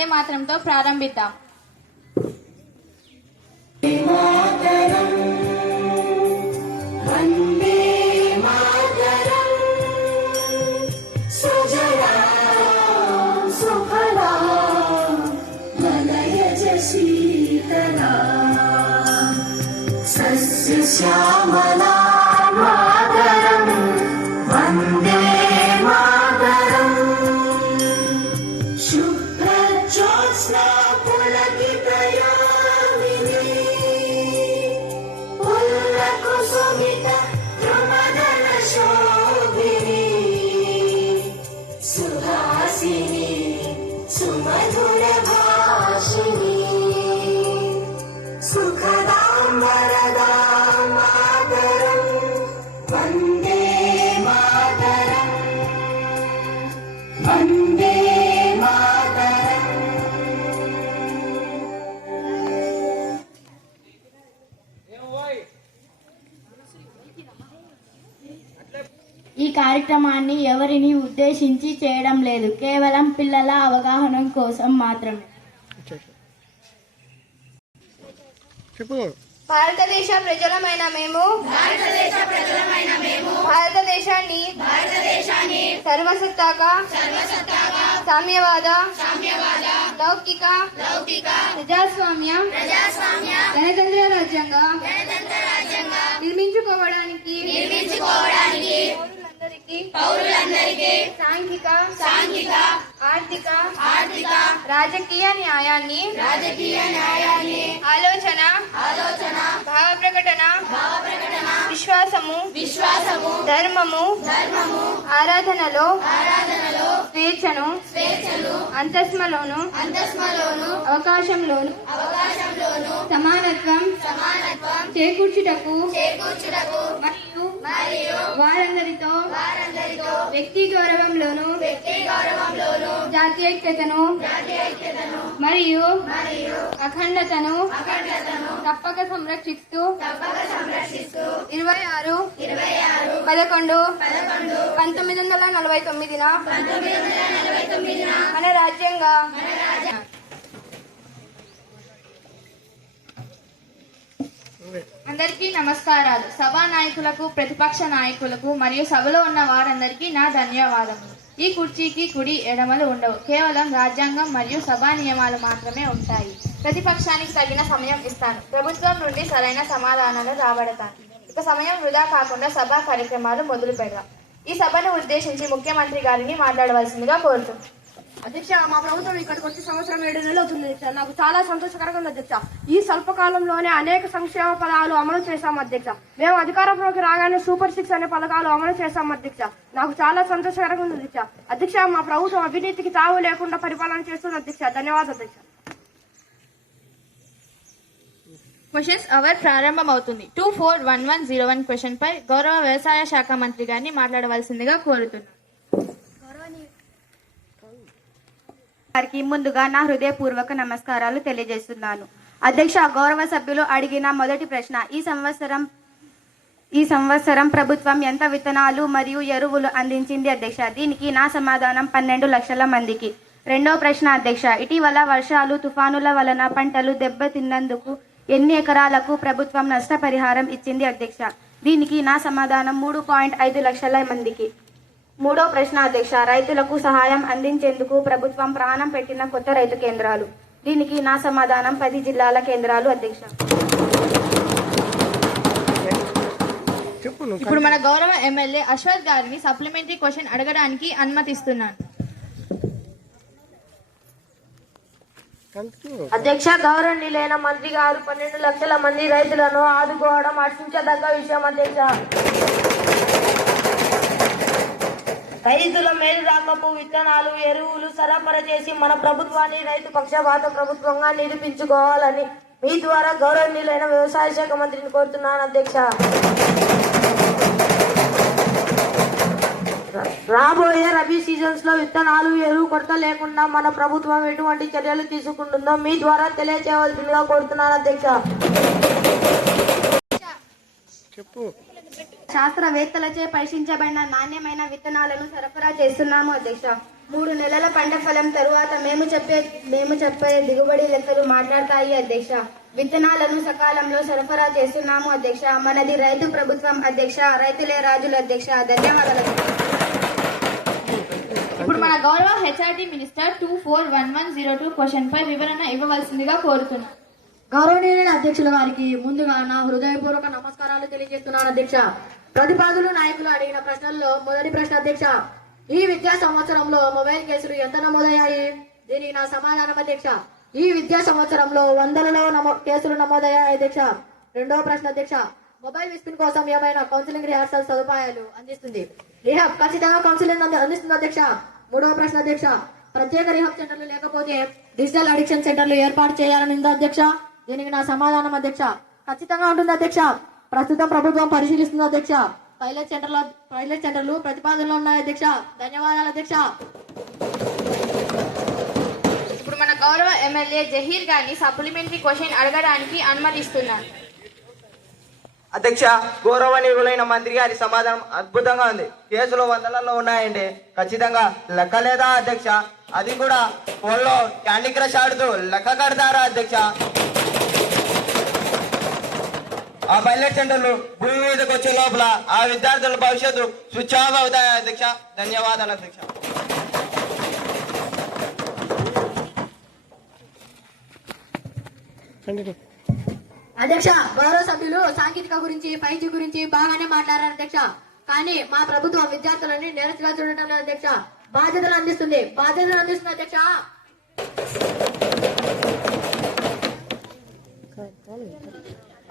వందే మాతరంతో ప్రారంభిద్దాం. శ్యామలా మాతరం వందే మాతరం శుభ్రజ్యోత్స్నా పులకితయామినీ పుల్లకుసుమిత ద్రుమదల శోభినీ సుహాసినీ సుమధుర భాషిణీ సుఖదాం వరదాం మాతరం వందే మాతరం వందే మాతరం. ఈ కార్యక్రమాన్ని ఎవరిని ఉద్దేశించి చేయడం లేదు, కేవలం పిల్లల అవగాహన కోసం మాత్రమే. భారతదేశ ప్రజలమైన మేము భారతదేశాన్ని సర్వసత్తాక సామ్యవాద లౌకిక ప్రజాస్వామ్య గణతంత్ర రాజ్యంగా నిర్మించుకోవడానికి పౌరులందరికీ సాంఘిక ఆర్థిక రాజకీయ న్యాయాన్ని ఆలోచన భావ ప్రకటన విశ్వాసము ధర్మము ఆరాధనలో స్వేచ్ఛను అంతస్మలోను అవకాశంలోను సమానత్వం చేకూర్చుటకు మరియు వారందరితో వ్యక్తి గౌరవంలోను జాతీయతను మరియు అఖండతను తప్పక సంరక్షిస్తూ 26/11/1949 మన రాజ్యంగా అందరికీ నమస్కారాలు. సభా నాయకులకు, ప్రతిపక్ష నాయకులకు మరియు సభలో ఉన్న వారందరికీ నా ధన్యవాదములు. ఈ కుర్చీకి కుడి ఎడమలు ఉండవు, కేవలం రాజ్యాంగం మరియు సభా నియమాలు మాత్రమే ఉంటాయి. ప్రతిపక్షానికి తగిన సమయం ఇస్తాను, ప్రభుత్వం నుండి సరైన సమాధానాలు రాబడతాను. ఇక సమయం వృధా కాకుండా సభా కార్యక్రమాలు మొదలు పెడదాం. ఈ సభను ఉద్దేశించి ముఖ్యమంత్రి గారిని మాట్లాడవలసిందిగా కోరుతున్నాను. అధ్యక్ష, మా ప్రభుత్వం ఇక్కడికి వచ్చి సంవత్సరం 7 నెలలు అవుతుంది అధ్యక్ష. నాకు చాలా సంతోషకరంగా ఉంది అధ్యక్ష. ఈ స్వల్పకాలంలోనే అనేక సంక్షేమ పథకాలు అమలు చేశాం అధ్యక్ష. మేము అధికారంలోకి రాగానే సూపర్ 6 అనే పథకాలు అమలు చేశాం అధ్యక్ష. నాకు చాలా సంతోషకరంగా ఉంది అధ్యక్ష. అధ్యక్ష, మా ప్రభుత్వం అవినీతికి తావు లేకుండా పరిపాలన చేస్తుంది అధ్యక్ష. ధన్యవాదాలు అధ్యక్ష. క్వశ్చన్స్ అవర్ ప్రారంభమవుతుంది. 241101 క్వశ్చన్ పై గౌరవ వ్యవసాయ శాఖ మంత్రి గారిని మాట్లాడవలసిందిగా కోరుతున్నాను. వారికి ముందుగా నా హృదయపూర్వక నమస్కారాలు తెలియజేస్తున్నాను. అధ్యక్ష, గౌరవ సభ్యులు అడిగిన మొదటి ప్రశ్న, ఈ సంవత్సరం ప్రభుత్వం ఎంత విత్తనాలు మరియు ఎరువులు అందించింది అధ్యక్ష? దీనికి నా సమాధానం 12 లక్షల మందికి. రెండో ప్రశ్న అధ్యక్ష, ఇటీవల వర్షాలు తుఫానుల వలన పంటలు దెబ్బతిన్నందుకు ఎన్ని ఎకరాలకు ప్రభుత్వం నష్టపరిహారం ఇచ్చింది అధ్యక్ష? దీనికి నా సమాధానం 3.5 లక్షల మందికి. మూడో ప్రశ్న అధ్యక్ష, రైతులకు సహాయం అందించేందుకు ప్రభుత్వం ప్రాణం పెట్టిన కొత్త రైతు కేంద్రాలు. దీనికి నా సమాధానం 10 జిల్లాల కేంద్రాలు అధ్యక్ష. ఇప్పుడు మన గౌరవ ఎమ్మెల్యే అశ్వత్ గారిని సప్లిమెంటరీ క్వశ్చన్ అడగడానికి అనుమతిస్తున్నాను. అధ్యక్ష, గౌరవనీయులైన మంత్రి గారు 12 లక్షల మంది రైతులను ఆదుకోవడం హర్షించదగ్గ విషయం అధ్యక్ష. రైతుల మేలు రాకపు విత్తనాలు, ఎరువులు సరఫరా చేసి మన ప్రభుత్వాన్ని రైతు పక్షపాత ప్రభుత్వంగా నిరూపించుకోవాలని మీ ద్వారా గౌరవనీయులైన వ్యవసాయ శాఖ మంత్రిని కోరుతున్నాను అధ్యక్ష. రాబోయే రబీ సీజన్స్ లో విత్తనాలు, ఎరువు కొరత లేకుండా మన ప్రభుత్వం ఎటువంటి చర్యలు తీసుకుంటుందో మీ ద్వారా తెలియచేయవలసిందిగా కోరుతున్నాను అధ్యక్ష. శాస్త్రవేత్తలచే పరీక్షించబడిన నాణ్యమైన విత్తనాలను సరఫరా చేస్తున్నాము అధ్యక్ష. 3 నెలల పంట ఫలం తరువాత మేము చెప్పే దిగుబడి లెక్కలు మాట్లాడతాయి అధ్యక్ష. విత్తనాలను సకాలంలో సరఫరా చేస్తున్నాము అధ్యక్ష. మనది రైతు ప్రభుత్వం అధ్యక్ష. రైతులే రాజులు అధ్యక్ష. ధన్యవాదాలు. ఇప్పుడు మన గౌరవ హెచ్ఆర్డి మినిస్టర్ 241102 క్వశ్చన్ పై వివరణ ఇవ్వవలసిందిగా కోరుతున్నాను. గౌరవనీయులైన అధ్యక్షుల గారికి ముందుగా నా హృదయపూర్వక నమస్కారాలు తెలియజేస్తున్నాను అధ్యక్ష. ప్రతిపాదులు నాయకులు అడిగిన ప్రశ్నల్లో మొదటి ప్రశ్న అధ్యక్ష, ఈ విద్యా సంవత్సరంలో మొబైల్ కేసులు ఎంత నమోదయ్యాయి? దీనికి నా సమాధానం అధ్యక్ష, ఈ విద్యా సంవత్సరంలో 100లలో కేసులు నమోదయ్యాయి అధ్యక్ష. రెండవ ప్రశ్న అధ్యక్ష, మొబైల్ విస్పిన్ కోసం ఏమైనా కౌన్సిలింగ్ రిహార్సల్ సదుపాయాలు అందిస్తుంది? రిహాబ్ ఖచ్చితంగా కౌన్సిలింగ్ అందిస్తుంది అధ్యక్ష. మూడవ ప్రశ్న అధ్యక్ష, ప్రత్యేక రిహాబ్ సెంటర్లు లేకపోతే డిజిటల్ అడిక్షన్ సెంటర్లు ఏర్పాటు చేయాలని ఉందా అధ్యక్ష? దీనికి నా సమాధానం అధ్యక్ష, ఖచ్చితంగా ఉంటుంది అధ్యక్ష. ప్రస్తుతం ప్రభుత్వం పరిశీలిస్తుంది అధ్యక్ష. పైలట్ సెంటర్లు ప్రతిపాదనలో ఉన్నాయి అధ్యక్ష. ధన్యవాదాలు అధ్యక్ష. ఇప్పుడు మన గౌరవ ఎమ్మెల్యే జహీర్ గారిని సప్లిమెంటరీ క్వశ్చన్ అడగడానికి అనుమతిస్తున్నాను. అధ్యక్ష, గౌరవనీయులైన మంత్రి గారి సమాధానం అద్భుతంగా ఉంది. కేసులు 100లలో ఉన్నాయండి. ఖచ్చితంగా లెక్క లేదా అధ్యక్ష? అది కూడా ఫోన్లో క్యాండీ క్రష్ ఆడుతూ లెక్క కడతారా అధ్యక్ష? ఆ పైలట్ సెంటర్లు భూమి మీదకి వచ్చే లోపల ఆ విద్యార్థుల భవిష్యత్తు స్విచ్ ఆఫ్ అవుతాయి అధ్యక్ష. ధన్యవాదాలు అధ్యక్ష. అధ్యక్ష, గౌరవ సభ్యులు సాంకేతిక గురించి 5G గురించి బాగానే మాట్లాడారు అధ్యక్ష. కానీ మా ప్రభుత్వం విద్యార్థులని నేరస్తుగా చూడటం లేదు అధ్యక్ష. బాధ్యతలు అందిస్తుంది అధ్యక్ష.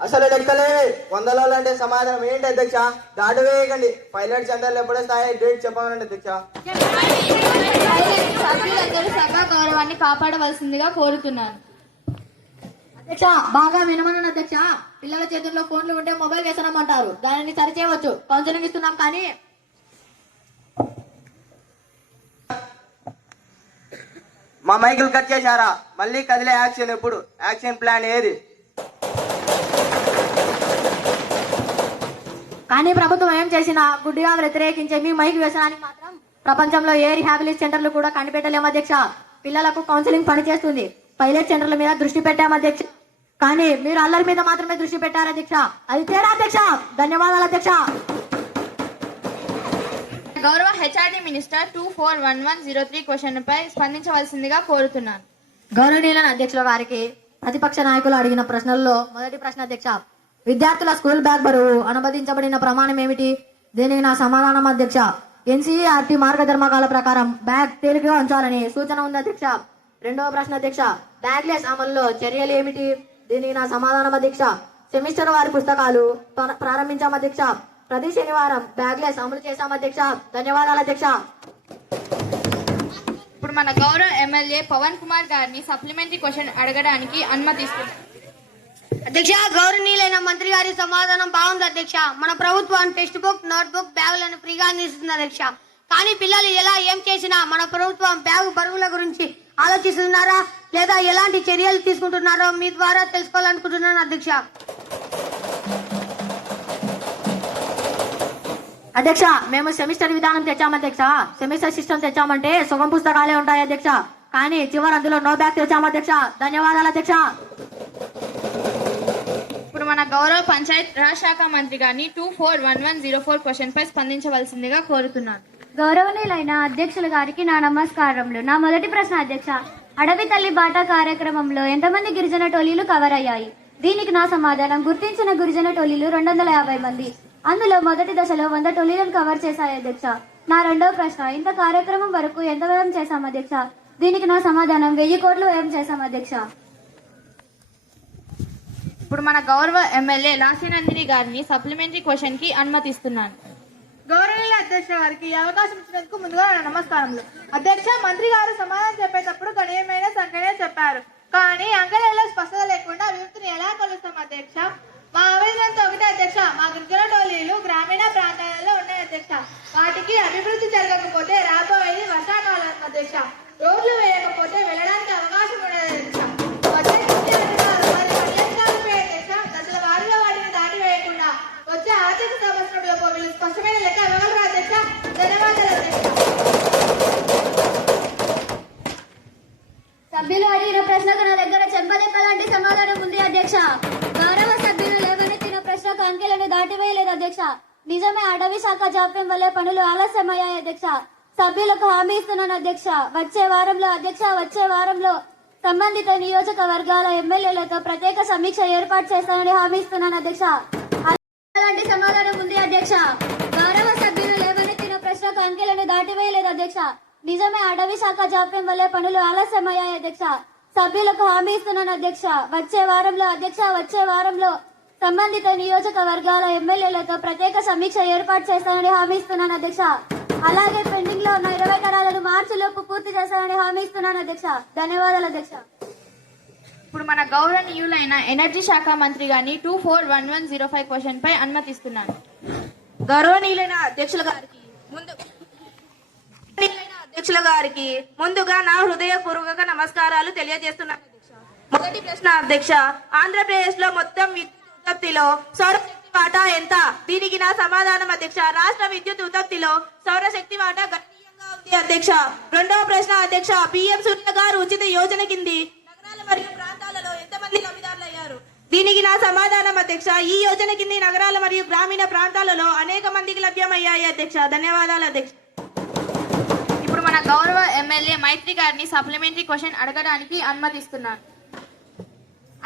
అసలు లెక్కలే 100లలో అంటే సమాధానం ఏంటి అధ్యక్ష? దాడి వేయకండి. పైలట్ సెంటర్లు ఎప్పుడో స్థాయి డేట్ చెప్పమనండి అధ్యక్ష. సభ్యులందరూ సభా గౌరవాన్ని కాపాడవలసిందిగా కోరుతున్నాను. అధ్యక్ష, బాగా వినమని అధ్యక్ష. పిల్లల చేతుల్లో ఫోన్లు ఉంటే మొబైల్ వేసనమంటారు. దానిని సరిచేయవచ్చు. కౌన్సిలింగ్ ఇస్తున్నాం కానీ మా మైకులు కట్ చేశారా? మళ్ళీ కదిలే యాక్షన్ ఎప్పుడు? యాక్షన్ ప్లాన్ ఏది? కానీ ప్రభుత్వం ఏం చేసినా గుడ్డిగా వ్యతిరేకించే మీ మైక్ వ్యసనానికి మాత్రం ప్రపంచంలో ఏ రిహాబిలిటీ సెంటర్లు కూడా కనిపెట్టలేము అధ్యక్ష. పిల్లలకు కౌన్సిలింగ్ పనిచేస్తుంది. పైలట్ సెంటర్ల మీద దృష్టి పెట్టాము అధ్యక్ష. కానీ మీరు అల్లరి మీద మాత్రమే దృష్టి పెట్టారు అధ్యక్ష. అది తేడా అధ్యక్ష. ధన్యవాదాలు అధ్యక్ష. గౌరవ హెచ్ఆర్డి మినిస్టర్ 241103 క్వశ్చన్ పై స్పందించవలసిందిగా కోరుతున్నాను. గౌరవనీయులైన అధ్యక్షుల గారికి ప్రతిపక్ష నాయకులు అడిగిన ప్రశ్నల్లో మొదటి ప్రశ్న అధ్యక్ష, విద్యార్థుల స్కూల్ బ్యాగ్ బరువు అనుమతించబడిన ప్రమాణం ఏమిటి? దీనికి నా సమాధానం అధ్యక్ష, NCERT మార్గధర్మకాల ప్రకారం బ్యాగ్ తేలికగా ఉంచాలని సూచన ఉంది అధ్యక్ష. రెండవ ప్రశ్న అధ్యక్ష, బ్యాగ్లెస్ అమల్లో చర్యలు ఏమిటి? దీనికి నా సమాధానం అధ్యక్ష, సెమిస్టర్ వారి పుస్తకాలు ప్రారంభించాం అధ్యక్ష. ప్రతి శనివారం బ్యాగ్లెస్ అమలు చేశాం అధ్యక్ష. ధన్యవాదాలు అధ్యక్ష. ఇప్పుడు మన గౌరవ ఎమ్మెల్యే పవన్ కుమార్ గారిని సప్లిమెంటరీ క్వశ్చన్ అడగడానికి అనుమతిస్తున్నాను. అధ్యక్ష, గౌరవనీయులైన మంత్రి గారి సమాధానం బాగుంది అధ్యక్ష. మన ప్రభుత్వం టెక్స్ట్ బుక్, నోట్ బుక్, బ్యాగులను ఫ్రీగా అందిస్తుంది అధ్యక్ష. కానీ పిల్లలు ఏం చేసినా మన ప్రభుత్వం బ్యాగు బరువుల గురించి ఆలోచిస్తున్నారా లేదా ఎలాంటి చర్యలు తీసుకుంటున్నారో మీ ద్వారా తెలుసుకోవాలనుకుంటున్నాను అధ్యక్ష. అధ్యక్ష, మేము సెమిస్టర్ విధానం తెచ్చాము అధ్యక్ష. సెమిస్టర్ సిస్టమ్ తెచ్చామంటే సుగం పుస్తకాలే ఉంటాయి అధ్యక్ష. కానీ చివరి అందులో నో బ్యాగ్ తెచ్చాము అధ్యక్ష. ధన్యవాదాలు అధ్యక్ష. ఇప్పుడు మన గౌరవ పంచాయత్ రాజ్ శాఖ మంత్రి గారిని 241104 క్వశ్చన్ పై స్పందించవలసిందిగా కోరుతున్నాను. గౌరవనీయులైన అధ్యక్షుల గారికి నా నమస్కారములు. నా మొదటి ప్రశ్న అధ్యక్ష, అడవి తల్లి బాట కార్యక్రమంలో ఎంతమంది గిరిజన టోలీలు కవర్ అయ్యాయి? దీనికి నా సమాధానం, గుర్తించిన గిరిజన టోలీలు 250 మంది. అందులో మొదటి దశలో 100 టోలీలను కవర్ చేశాయి అధ్యక్ష. నా రెండవ ప్రశ్న, ఇంత కార్యక్రమం వరకు ఎంత వ్యయం చేశాం అధ్యక్ష? దీనికి నా సమాధానం, 1000 కోట్లు వ్యయం చేశాం అధ్యక్ష. ఇప్పుడు మన గౌరవ ఎమ్మెల్యే లాసినందిని గారిని సప్లిమెంటరీ క్వశ్చన్ కి అనుమతిస్తున్నాను. గౌరవనీయుల అధ్యక్ష గారికి ఈ అవకాశం ఇచ్చినందుకు ముందుగా నా నమస్కారములు. అధ్యక్ష, మంత్రి గారు సమాధానం చెప్పేటప్పుడు గణనీయమైన సంఖ్యనే చెప్పారు. కానీ అంకెలలో స్పష్టత లేకుండా విముక్తిని ఎలా కొలుస్తాం అధ్యక్ష? మా ఆవేదనతో ఒకటే అధ్యక్ష, మా గిరిజన టోలీలు గ్రామీణ ప్రాంతాలలో ఉన్నాయి అధ్యక్ష. వాటికి అభివృద్ధి జరగకపోతే రాబోయేది వర్షాకాలం అధ్యక్ష. రోడ్లు వేయకపోతే వెళ్ళడానికి అవకాశం ఉండదు అధ్యక్ష. దశల వారీగా వాటిని దాటి వేయకుండా వచ్చే ఆర్థిక సంవత్సరంలో వీళ్ళు స్పష్టమైన లెక్క ఇవ్వగలరా అధ్యక్ష? ధన్యవాదాలు అధ్యక్ష. నిజమే, అటవీ శాఖ జాప్యం వల్లే పనులు ఆలస్యమయ్యాయి అధ్యక్ష. సభ్యులకు హామీ ఇస్తున్నాను అధ్యక్ష. వచ్చే వారంలో సంబంధిత నియోజకవర్గాల ఎమ్మెల్యేలతో ప్రత్యేక సమీక్ష ఏర్పాటు చేస్తానని హామీ ఇస్తున్నాను అధ్యక్ష. అలాంటి సమాధానం ఉంది అధ్యక్ష. గౌరవ సభ్యులు లేవనెత్తిన ప్రశ్నకు అంకెలను దాటివేయలేదు అధ్యక్ష. నిజమే, అటవీ శాఖ జాప్యం వల్లే పనులు ఆలస్యమయ్యాయి అధ్యక్ష. సభ్యులకు హామీ ఇస్తున్నాను అధ్యక్ష. వచ్చే వారంలో సంబంధిత నియోజకవర్గాల ఎమ్మెల్యేలతో ప్రత్యేక సమీక్ష ఏర్పాటు చేస్తానని హామీ ఇస్తున్నాను అధ్యక్ష. అలాగే పెండింగ్ లో ఉన్న 20 ఎకరాలను మార్చిలోపు పూర్తి చేస్తానని హామీ ఇస్తున్నాను అధ్యక్ష. ధన్యవాదాలు అధ్యక్ష. ఇప్పుడు మన గౌరవనీయులైన ఎనర్జీ శాఖ మంత్రి గారిని 241105 క్వశ్చన్ పై అనుమతిస్తున్నాను. గౌరవనీయులైన అధ్యక్షుల గారికి ముందుగా నా హృదయపూర్వక నమస్కారాలు తెలియజేస్తున్నాను అధ్యక్ష. మొదటి ప్రశ్న అధ్యక్ష, ఆంధ్రప్రదేశ్ లో మొత్తం విద్యుత్ ఉత్పత్తిలో సౌరశక్తి వాటా ఎంత? దీనికి నా సమాధానం అధ్యక్ష. రాష్ట్ర విద్యుత్ ఉత్పత్తిలో సౌరశక్తి వాటా గణనీయంగా ఉంది అధ్యక్ష. రెండవ ప్రశ్న అధ్యక్ష, పిఎం సూర్య గారు ఉచిత యోజన కింది నగరాల మరియు ప్రాంతాలలో ఎంతమంది లబ్ధిదారులయ్యారు? దీనికి నా సమాధానం అధ్యక్ష. ఈ యోజన కింది నగరాల మరియు గ్రామీణ ప్రాంతాలలో అనేక మందికి లభ్యమయ్యాయి అధ్యక్ష. ధన్యవాదాలు అధ్యక్ష. ఇప్పుడు మన గౌరవ ఎమ్మెల్యే మైత్రి గారిని సప్లిమెంటరీ క్వశ్చన్ అడగడానికి అనుమతిస్తున్నాను.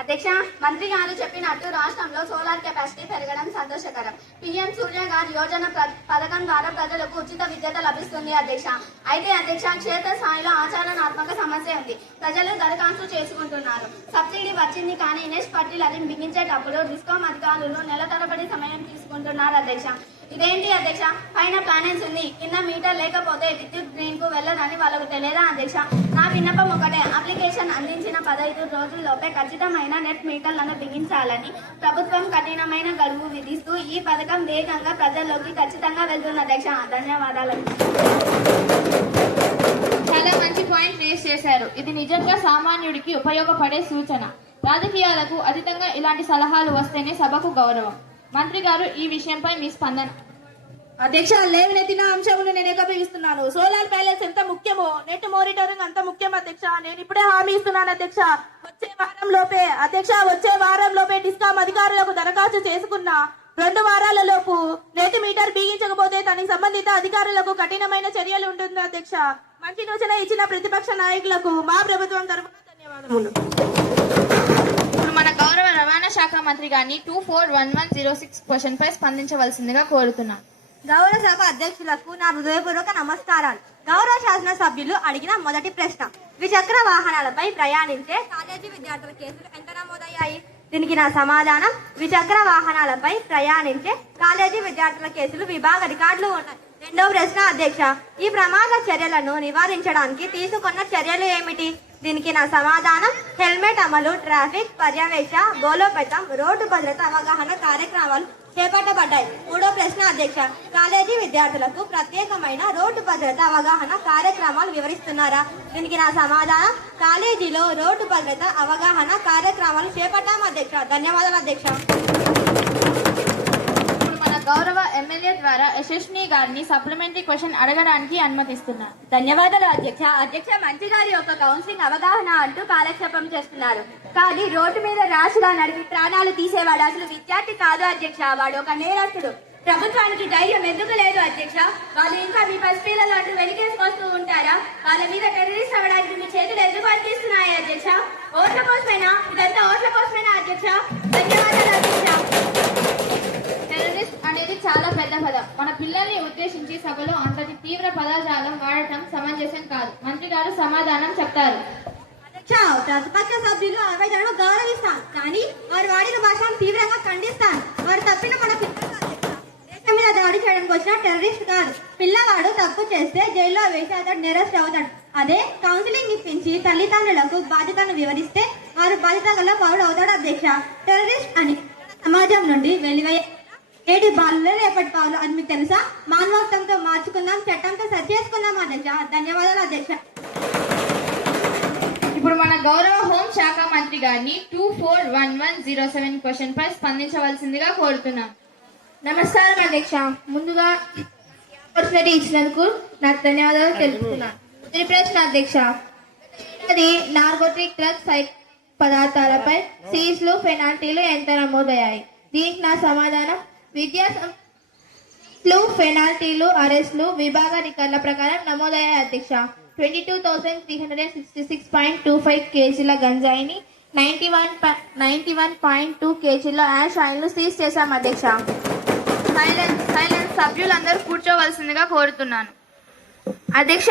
అధ్యక్ష, మంత్రి గారు చెప్పినట్టు రాష్ట్రంలో సోలార్ కెపాసిటీ పెరగడం సంతోషకరం. పిఎం సూర్య గారి యోజన పథకం ద్వారా ప్రజలకు ఉచిత విద్యుత్ లభిస్తుంది అధ్యక్ష. అయితే అధ్యక్ష, క్షేత్ర స్థాయిలో ఆచరణాత్మక సమస్య ఉంది. ప్రజలు దరఖాస్తు చేసుకుంటున్నారు, సబ్సిడీ వచ్చింది కానీ నెక్స్ట్ పట్టీలు అది బిగించేటప్పుడు డిస్కామ్ అధికారులు నెల తరబడి సమయం తీసుకుంటున్నారు అధ్యక్ష. ఇదేంటి అధ్యక్ష? పైన ప్లానెన్స్ ఉంది, కింద మీటర్ లేకపోతే విద్యుత్ గ్రీన్ కు వెళ్ళదని వాళ్ళకు తెలియదా అధ్యక్ష? నా విన్నపం ఒకటే, అప్లికేషన్ అందించిన 15 రోజుల్లోపే ఖచ్చితమైన నెట్ మీటర్లను బిగించాలని ప్రభుత్వం కఠినమైన గడువు విధిస్తూ ఈ పథకం వేగంగా ప్రజల్లోకి ఖచ్చితంగా వెళ్తుంది అధ్యక్ష. ధన్యవాదాలు. చాలా మంచి పాయింట్ రేస్ చేశారు. ఇది నిజంగా సామాన్యుడికి ఉపయోగపడే సూచన. రాజకీయాలకు అతీతంగా ఇలాంటి సలహాలు వస్తేనే సభకు గౌరవం. మంత్రి గారు, ఈ విషయంపై మీ స్పందన. అధ్యక్ష, లేవనెత్తిన అంశమును నేను ఏకీభవిస్తున్నాను. సోలార్ ప్యానెల్స్ ఎంత ముఖ్యమో నెట్ మానిటరింగ్ అంత ముఖ్యం అధ్యక్ష. నేను ఇప్పుడే హామీ ఇస్తున్నాను అధ్యక్ష. వచ్చే వారం లోపే డిస్కామ్ అధికారులకు దరఖాస్తు చేసుకున్న 2 వారాల లోపు నెట్ మీటర్ బిగించకపోతే దానికి సంబంధిత అధికారులకు కఠినమైన చర్యలు ఉంటుంది అధ్యక్ష. మంచి సూచన ఇచ్చిన ప్రతిపక్ష నాయకులకు మా ప్రభుత్వం తరఫున ధన్యవాదములు. ఇప్పుడు మన గౌరవ రవాణా శాఖ మంత్రి గారిని 241106 క్వశ్చన్ పై స్పందించవలసిందిగా కోరుతున్నాను. గౌరవ సభ అధ్యక్షులకు నా హృదయపూర్వక నమస్కారాలు. గౌరవ శాసన సభ్యులు అడిగిన మొదటి ప్రశ్న, ద్విచక్ర వాహనాలపై ప్రయాణించే కాలేజీ విద్యార్థుల కేసులు ఎంత నమోదయ్యాయి? దీనికి నా సమాధానం, ద్విచక్ర వాహనాలపై ప్రయాణించే కాలేజీ విద్యార్థుల కేసులు విభాగ రికార్డులు ఉన్నాయి. రెండవ ప్రశ్న అధ్యక్ష, ఈ ప్రమాద చర్యలను నివారించడానికి తీసుకున్న చర్యలు ఏమిటి? దీనికి నా సమాధానం, హెల్మెట్ అమలు, ట్రాఫిక్ పర్యవేక్ష, బలోపేతం, రోడ్డు భద్రత అవగాహన కార్యక్రమాలు చేపట్టబడ్డాయి. మూడో ప్రశ్న అధ్యక్ష, కాలేజీ విద్యార్థులకు ప్రత్యేకమైన రోడ్డు భద్రత అవగాహన కార్యక్రమాలు వివరిస్తున్నారా? దీనికి నా సమాధానం, కాలేజీలో రోడ్డు భద్రత అవగాహన కార్యక్రమాలు చేపట్టాము అధ్యక్ష. ధన్యవాదాలు అధ్యక్ష. ఇప్పుడు మన గౌరవ ఎమ్మెల్యే ద్వారా యశస్విని గారిని సప్లిమెంటరీ క్వశ్చన్ అడగడానికి అనుమతిస్తున్నాను. ధన్యవాదాలు అధ్యక్ష. అధ్యక్ష, మంత్రి గారి యొక్క కౌన్సిలింగ్ అవగాహన అంటూ కాలక్షేపం చేస్తున్నారు. కానీ రోడ్డు మీద ర్యాష్గా నడిపి ప్రాణాలు తీసేవాడు అసలు విద్యార్థి కాదు అధ్యక్ష, వాడు ఒక నేరస్తుడు. ప్రభుత్వానికి ధైర్యం ఎందుకు లేదు అధ్యక్ష? వాళ్ళు ఇంకా మీ పసిపిల్లలు అంటూ వెలికేసుకొస్తూ ఉంటారా? వాళ్ళ మీద టెర్రరిస్ట్ అవ్వడానికి మీ చేతులు ఎందుకు అందిస్తున్నాయి అధ్యక్ష? ఓట్ల కోసమేనా? ఇదంతా ఓట్ల కోసమేనా అధ్యక్ష? ధన్యవాదాలు అధ్యక్ష. టెర్రరిస్ట్ అనేది చాలా పెద్ద పదం. మన పిల్లల్ని ఉద్దేశించి సభలో అంతటి తీవ్ర పదజాలం వాడటం సమంజసం కాదు. మంత్రి గారు సమాధానం చెప్తారు. ప్రతిపక్ష సభ్యులు ఆవేదనను గౌరవిస్తాను, కానీ వారు వాడిన భాషను తీవ్రంగా ఖండిస్తాను. వారు తప్పిన మన దేశం మీద దాడి చేయడానికి వచ్చిన టెర్రరిస్ట్ కాదు. పిల్లవాడు తప్పు చేస్తే జైల్లో వేసి అతడు నెరస్ట్ అవుతాడు. అదే కౌన్సిలింగ్ ఇప్పించి తల్లిదండ్రులకు బాధ్యతను వివరిస్తే వారు బాధ్యత గల పౌరుడు అవుతాడు అధ్యక్ష. టెర్రరిస్ట్ అని సమాజం నుండి వెలివేయ ఏటి బాలు రేపటి పౌరులు అని మీకు తెలుసా? మానవత్వంతో మార్చుకుందాం, చట్టంతో సరి చేసుకుందాం అధ్యక్ష. ధన్యవాదాలు అధ్యక్ష. ఇప్పుడు మన గౌరవ హోం శాఖ మంత్రి గారిని 241107 క్వశ్చన్ పై స్పందించవలసిందిగా కోరుతున్నాం. నమస్కారం అధ్యక్ష. ముందుగా ఆపర్చునిటీ ఇచ్చినందుకు నాకు ధన్యవాదాలు తెలుపుతున్నాను. మొదటి ప్రశ్న అధ్యక్ష, అది నార్కోటిక్ డ్రగ్స్ పదార్థాలపై సీజ్లు పెనాల్టీలు ఎంత నమోదయ్యాయి? దీనికి నా సమాధానం, ఫ్లూ పెనాల్టీలు అరెస్టులు విభాగ రికార్డుల ప్రకారం నమోదయ్యాయి అధ్యక్ష. 22,366.25 కేజీల గంజాయిని 91.2 కేజీల యాష్ ఆయిల్ సీజ్ చేశాం అధ్యక్ష. సైలెన్స్ సభ్యులందరూ కూర్చోవలసిందిగా కోరుతున్నాను. అధ్యక్ష,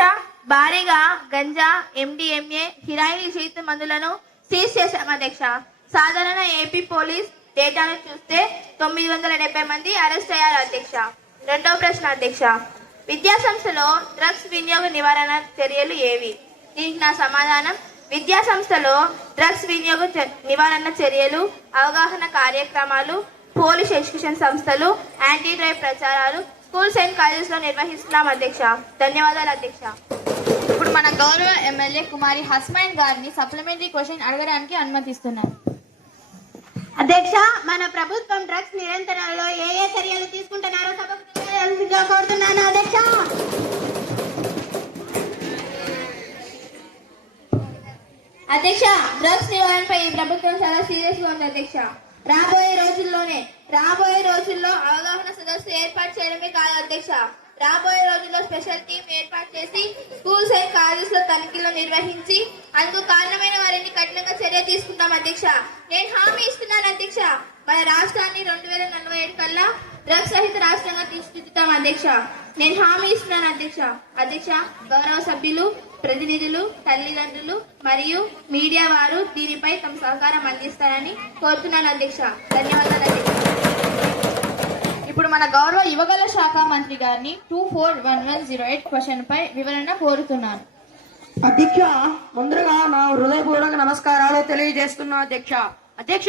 భారీగా గంజా, MDMA, హిరాయిన్ శీత మందులను సీజ్ చేశాం అధ్యక్ష. సాధారణ ఏపీ పోలీస్ డేటాను చూస్తే 970 మంది అరెస్ట్ అయ్యారు అధ్యక్ష. రెండవ ప్రశ్న అధ్యక్ష, విద్యా సంస్థలో డ్రగ్స్ వినియోగ నివారణ చర్యలు ఏవి? దీనికి నా సమాధానం, విద్యా సంస్థలో డ్రగ్స్ వినియోగ నివారణ చర్యలు, అవగాహన కార్యక్రమాలు, పోలీస్ ఎడ్యుకేషన్ సంస్థలు, యాంటీ డ్రైవ్ ప్రచారాలు స్కూల్స్ అండ్ కాలేజెస్ లో నిర్వహిస్తున్నాం అధ్యక్ష. ధన్యవాదాలు అధ్యక్ష. ఇప్పుడు మన గౌరవ ఎమ్మెల్యే కుమారి హస్మైన్ గారిని సప్లిమెంటరీ క్వశ్చన్ అడగడానికి అనుమతిస్తున్నాను. అధ్యక్ష, మన ప్రభుత్వం డ్రగ్స్ నియంత్రణలో ఏ చర్యలు తీసుకుంటున్నారో సభకు తెలియజేయాల్సిందిగా కోరుతున్నాను అధ్యక్ష. అధ్యక్ష, డ్రగ్స్ నివారణపై ఈ ప్రభుత్వం చాలా సీరియస్ గా ఉంది అధ్యక్ష. రాబోయే రోజుల్లో అవగాహన సదస్సు ఏర్పాటు చేయడమే కాదు అధ్యక్ష, రాబోయే రోజుల్లో స్పెషల్ టీం ఏర్పాటు చేసి స్కూల్స్ అండ్ కాలేజెస్ లో తనిఖీలు నిర్వహించి అందుకు కారణమైన వారిని కఠినంగా చర్య తీసుకుంటాం అధ్యక్ష. నేను హామీ ఇస్తున్నాను అధ్యక్ష, మన రాష్ట్రాన్ని 2047 కల్లా డ్రగ్స్ రహిత రాష్ట్రంగా తీర్చిదిద్దుతాం అధ్యక్ష. నేను హామీ ఇస్తున్నాను అధ్యక్ష. అధ్యక్ష, గౌరవ సభ్యులు, ప్రతినిధులు, తల్లిదండ్రులు మరియు మీడియా వారు దీనిపై తమ సహకారం అందిస్తారని కోరుతున్నాను అధ్యక్ష. ధన్యవాదాలు అధ్యక్ష. ఇప్పుడు మన గౌరవ యువగల శాఖ మంత్రి గారిని 241108 క్వశ్చన్ పై వివరణ కోరుతున్నాను. అధ్యక్ష, ముందుగా నా హృదయపూర్వక నమస్కారాలు తెలియజేస్తున్నా అధ్యక్ష. అధ్యక్ష,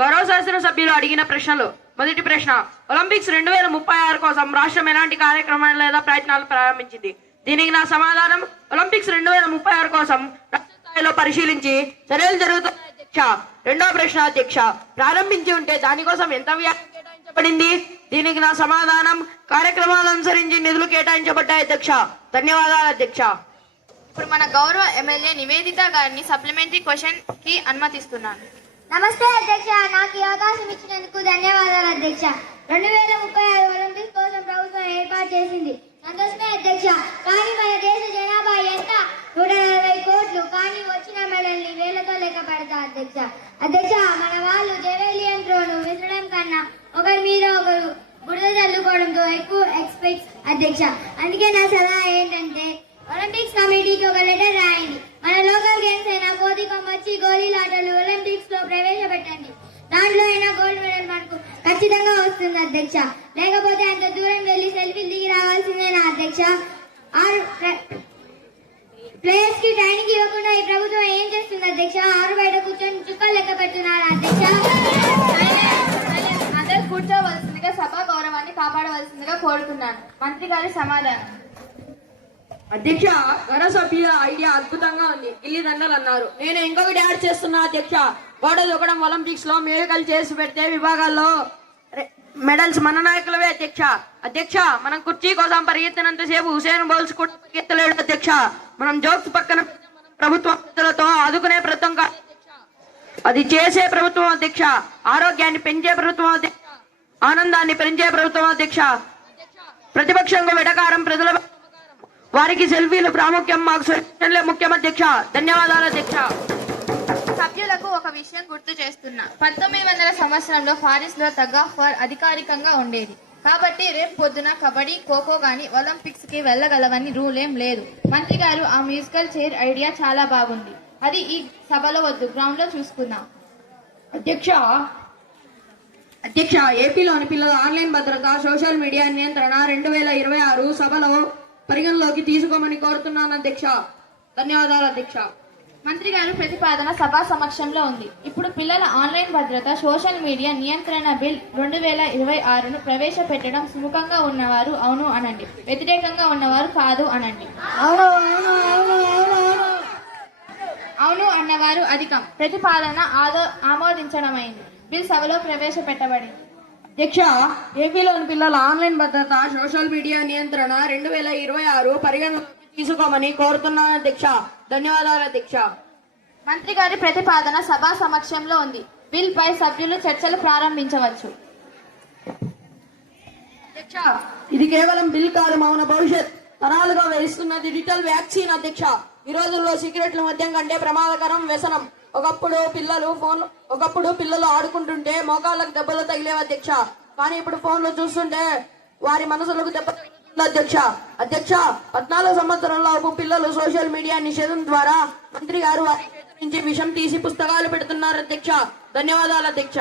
గౌరవ శాసన సభ్యులు అడిగిన ప్రశ్నలు. మొదటి ప్రశ్న, ఒలింపిక్స్ 2036 కోసం రాష్ట్రం ఎలాంటి కార్యక్రమాలు లేదా ప్రయత్నాలు ప్రారంభించింది? దీనికి నా సమాధానం, ఒలింపిక్స్ 2036 కోసం రాష్ట్ర స్థాయిలో పరిశీలించి చర్యలు జరుగుతున్నాయి అధ్యక్ష. రెండవ ప్రశ్న అధ్యక్ష, ప్రారంభించి ఉంటే దానికోసం ఎంత వ్యయం కేటాయించబడింది? దీనికి నా సమాధానం, కార్యక్రమాలు అనుసరించి నిధులు కేటాయించబడ్డాయి అధ్యక్ష. ధన్యవాదాలు అధ్యక్ష. ఇప్పుడు మన గౌరవ ఎమ్మెల్యే నివేదిత గారిని సప్లిమెంటరీ క్వశ్చన్ కి అనుమతిస్తున్నాను. నమస్తే అధ్యక్ష, నాకు ఈ అవకాశం ఇచ్చినందుకు ధన్యవాదాలు అధ్యక్ష. 2036 ఒలింపిక్స్ కోసం ప్రభుత్వం ఏర్పాటు చేసింది, సంతోషమే అధ్యక్ష. కానీ మన దేశ జనాభా ఎంత? 140 కోట్లు. కానీ వచ్చిన మెడల్ని వేలతో లెక్క పెడతా అధ్యక్ష. అధ్యక్ష, మన వాళ్ళు జెవెలియన్ త్రోను విసరడం కన్నా ఒకరి మీద ఒకరు బురద చల్లుకోవడంతో ఎక్కువ ఎక్స్పెక్ట్స్ అధ్యక్ష. అందుకే నా సలహా ఏంటంటే, ఒలింపిక్స్ కమిటీకి ఒక లెటర్ రాయండి. మన లోకల్ గేమ్స్ అయినా కోతి కొమ్మచ్చి గోళీలాటలు ఒలింపిక్స్ లో ప్రవేశపెట్టండి. దాంట్లో అయినా గోల్డ్ మెడల్ మనకు ఖచ్చితంగా వస్తుంది అధ్యక్ష. లేకపోతే అంత దూరం వెళ్లి సెల్ఫీలు దిగి రావాల్సిందేనా అధ్యక్ష? ప్లేయర్స్ కి ట్రైనింగ్ ఇవ్వకుండా ఈ ప్రభుత్వం ఏం చేస్తుంది అధ్యక్ష? ఆరు బయట కూర్చొని చుక్కలు లెక్క పెడుతున్నారు అధ్యక్ష. అందరూ కూర్చోవలసిందిగా సభా గౌరవాన్ని కాపాడవలసిందిగా కోరుతున్నాను. మంత్రి గారి సమాధానం. అధ్యక్ష, గౌరవ సభ్యుల ఐడియా అద్భుతంగా ఉంది. గిల్లి దండలు అన్నారు. నేను ఇంకొకటి యాడ్ చేస్తున్నా అధ్యక్ష. గోడ దూకడం ఒలింపిక్స్ లో మేలుకలు చేసి పెడితే విభాగాల్లో మెడల్స్ మన నాయకులవే అధ్యక్ష. అధ్యక్ష, మనం కుర్చీ కోసం పరిగెత్తినంత సేపు హుసేన్ బౌల్స్ కూడా పరిగెత్తలేడు అధ్యక్ష. మనం జోక్స్ పక్కన ప్రభుత్వం ఆదుకునే ప్రభుత్వం కాదు, అది చేసే ప్రభుత్వం అధ్యక్ష. ఆరోగ్యాన్ని పెంచే ప్రభుత్వం అధ్యక్ష. ఆనందాన్ని పెంచే ప్రభుత్వం అధ్యక్ష. ప్రతిపక్షంగా వెటకారం, ప్రజల వారికి సెల్ఫీలు ప్రాముఖ్యం, మాకు సూచనలే ముఖ్యం అధ్యక్ష. ధన్యవాదాలు అధ్యక్ష. సభ్యులకు ఒక విషయం గుర్తు చేస్తున్నా, 1900 సంవత్సరంలో పారిస్ లో టగ్ ఆఫ్ వార్ అధికారికంగా ఉండేది. కాబట్టి రేపు పొద్దున కబడ్డీ, ఖోఖో గాని ఒలింపిక్స్ కి వెళ్ళగలవని రూల్ ఏం లేదు. మంత్రి గారు, ఆ మ్యూజికల్ చైర్ ఐడియా చాలా బాగుంది. అది ఈ సభలో వద్దు, గ్రౌండ్ లో చూసుకుందాం. అధ్యక్ష, ఏపీలోని పిల్లల ఆన్లైన్ భద్రత, సోషల్ మీడియా నియంత్రణ 2026 సభలో పరిగణలోకి తీసుకోమని కోరుతున్నాను అధ్యక్ష. ధన్యవాదాలు అధ్యక్ష. మంత్రి గారు ప్రతిపాదన సభా సమక్షంలో ఉంది. ఇప్పుడు పిల్లల ఆన్లైన్ భద్రత, సోషల్ మీడియా నియంత్రణ బిల్ 2026ను ప్రవేశపెట్టడం సుముఖంగా ఉన్నవారు అవును అనండి, వ్యతిరేకంగా ఉన్నవారు కాదు అనండి. అవును అన్నవారు అధికం. ప్రతిపాదన ఆమోదించడమైంది. బిల్ సభలో ప్రవేశపెట్టబడింది. అధ్యక్ష, ఏపీలోని పిల్లల ఆన్లైన్ భద్రత, సోషల్ మీడియా నియంత్రణ 2026 పరిగణలోకి తీసుకోమని కోరుతున్నాను అధ్యక్ష. ధన్యవాదాలు అధ్యక్ష. మంత్రి గారి ప్రతిపాదన సభా సమక్షంలో ఉంది. బిల్ పై సభ్యులు చర్చలు ప్రారంభించవచ్చు. అధ్యక్ష, ఇది కేవలం బిల్ కాదు, మన భవిష్యత్ తరాలుగా వేస్తున్న డిజిటల్ వ్యాక్సిన్ అధ్యక్ష. ఈ రోజుల్లో సిగరెట్ల మద్యం కంటే ప్రమాదకరం వ్యసనం. ఒకప్పుడు పిల్లలు ఆడుకుంటుంటే మోకాళ్ళకు దెబ్బలు తగిలేవు అధ్యక్ష. కానీ ఇప్పుడు ఫోన్లు చూస్తుంటే వారి మనసులకు దెబ్బ తగులుతుంది అధ్యక్ష. అధ్యక్ష, 14 సంవత్సరంలోపు పిల్లలు సోషల్ మీడియా నిషేధం ద్వారా మంత్రి గారు వారి చేతి నుంచి విషం తీసి పుస్తకాలు పెడుతున్నారు అధ్యక్ష. ధన్యవాదాలు అధ్యక్ష.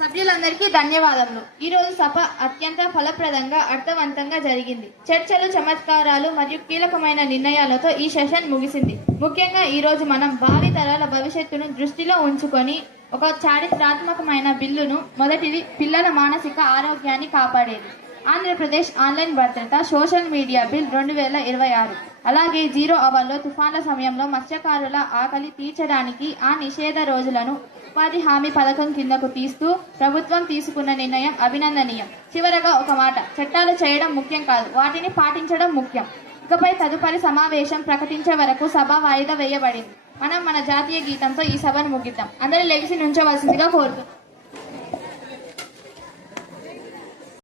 సభ్యులందరికీ ధన్యవాదములు. ఈ రోజు సభ అత్యంత ఫలప్రదంగా అర్థవంతంగా జరిగింది. చర్చలు, చమత్కారాలు మరియు కీలకమైన నిర్ణయాలతో ఈ సెషన్ ముగిసింది. ముఖ్యంగా ఈ రోజు మనం భావి తరాల భవిష్యత్తును దృష్టిలో ఉంచుకొని ఒక చారిత్రాత్మకమైన బిల్లును, మొదటిది పిల్లల మానసిక ఆరోగ్యాన్ని కాపాడేది ఆంధ్రప్రదేశ్ ఆన్లైన్ భద్రత సోషల్ మీడియా బిల్ 2026. అలాగే 0 అవర్లో తుఫాన్ల సమయంలో మత్స్యకారుల ఆకలి తీర్చడానికి ఆ నిషేధ రోజులను ఉపాధి హామీ పథకం కిందకు తీస్తూ ప్రభుత్వం తీసుకున్న నిర్ణయం అభినందనీయం. చివరగా ఒక మాట, చట్టాలు చేయడం ముఖ్యం కాదు, వాటిని పాటించడం ముఖ్యం. ఇకపై తదుపరి సమావేశం ప్రకటించే వరకు సభ వాయిదా వేయబడింది. మనం మన జాతీయ గీతంతో ఈ సభను ముగిద్దాం. అందరూ లెగిసి నుంచోవలసిందిగా కోరుతున్నాం.